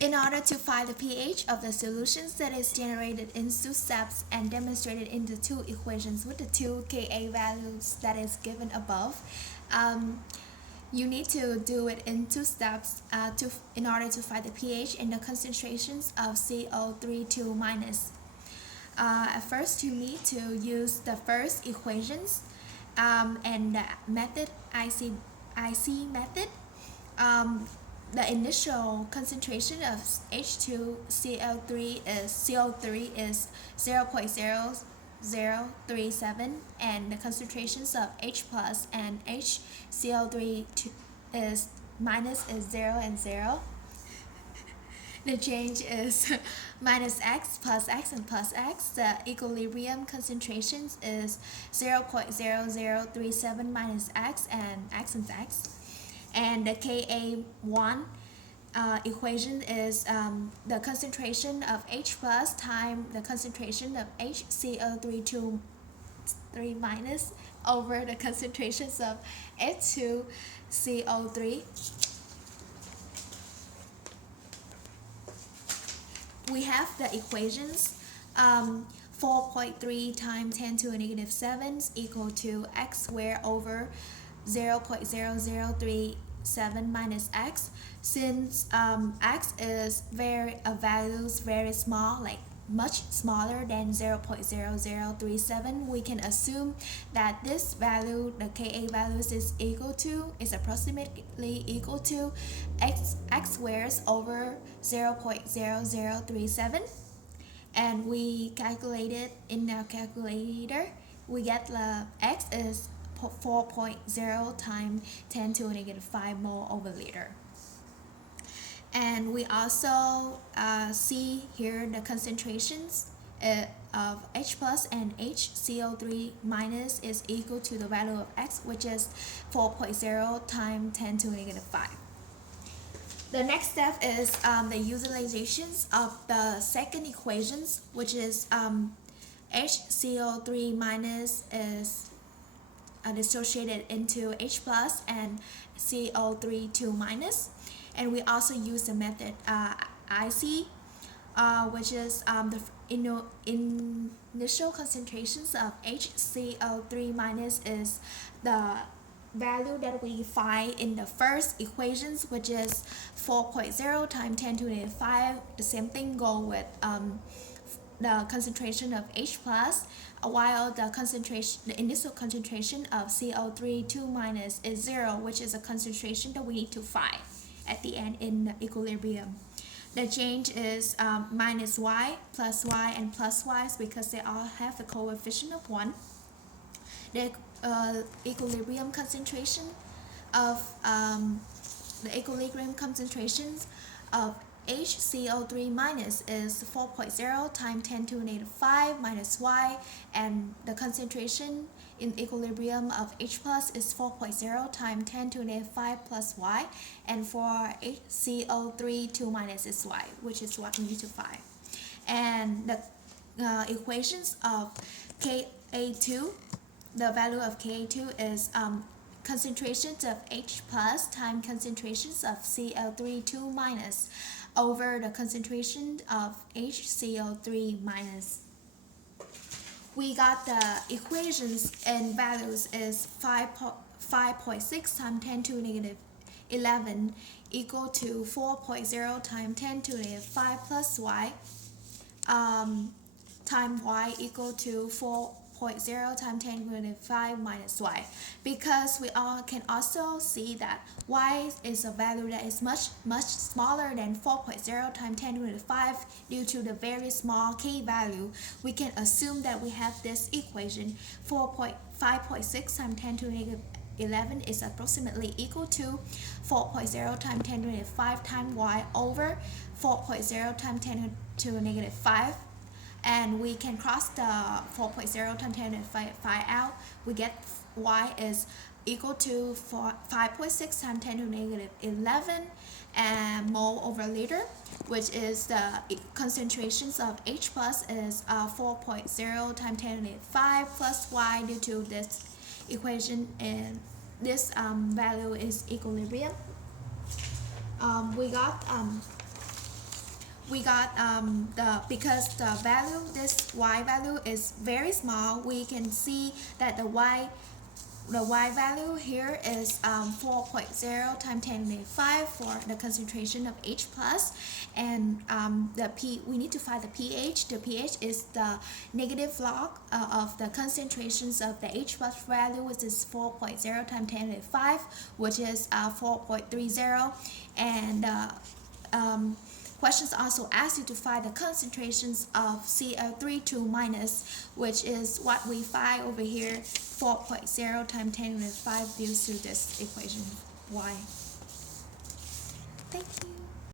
In order to find the pH of the solutions that is generated in two steps and demonstrated in the two equations with the two Ka values that is given above, you need to do it in two steps in order to find the pH and the concentrations of CO3 minus. At first, you need to use the first equations and the method IC method. The initial concentration of H2CO3 is CO3 is 0.0037, and the concentrations of H plus and HCO3 is minus is 0 and 0. The change is minus x plus x and plus x. The equilibrium concentrations is 0.0037 minus x and x and x. And the Ka1 equation is the concentration of H plus times the concentration of HCO3 minus over the concentrations of H2CO3. We have the equations 4.3 times 10 to the negative 7 is equal to x squared over 0.0037 minus x. Since x is values very small, like much smaller than 0.0037, we can assume that this value, the Ka values, is approximately equal to x squared over 0.0037, and we calculate it in our calculator. We get the x is 4.0 times 10 to the negative 5 mole over liter. And we also see here the concentrations of H plus and HCO3 minus is equal to the value of x, which is 4.0 times 10 to the negative 5. The next step is the utilizations of the second equations, which is HCO3 minus is dissociated into H plus and CO3 minus. And we also use the method IC, which is the initial concentrations of HCO3 minus is the value that we find in the first equations, which is 4.0 times 10 to the negative 5. The same thing go with the concentration of H plus, while the initial concentration of CO3 minus is 0, which is a concentration that we need to find at the end in the equilibrium. The change is minus y, and plus y because they all have the coefficient of 1. The equilibrium concentration of HCO3 minus is 4.0 times 10 to the negative 5 minus y, and the concentration in equilibrium of H plus is 4.0 times 10 to the negative 5 plus y, and for HCO3 minus is y, which is what we need to find. And the equations of Ka2, the value of Ka2 is concentrations of H plus times concentrations of CO3 minus over the concentration of HCO3 minus. We got the equations and values is 5.6 times 10 to the negative 11 equal to 4.0 times 10 to the negative 5 plus y, times y equal to 4.0 times 10 to the negative 5 minus y, because we can also see that y is a value that is much smaller than 4.0 times 10 to the negative 5 due to the very small k value. We can assume that we have this equation 5.6 times 10 to the negative 11 is approximately equal to 4.0 times 10 to the negative 5 times y over 4.0 times 10 to the negative 5. And we can cross the 4.0 times 10 to the 5 out. We get y is equal to 5.6 times 10 to the negative 11 mole over liter, which is the concentrations of H plus is 4.0 times 10 to the negative 5 plus y due to this equation, and this value is equilibrium. We got we got because the value, this y value is very small, we can see that the y value here is 4.0 times 10 to the 5 for the concentration of H plus, and we need to find the pH. The pH is the negative log of the concentrations of the H plus value, which is 4.0 times 10 to the 5, which is 4.30, and questions also ask you to find the concentrations of CO3 minus, which is what we find over here, 4.0 times 10 to the 5 due to this equation y. Thank you.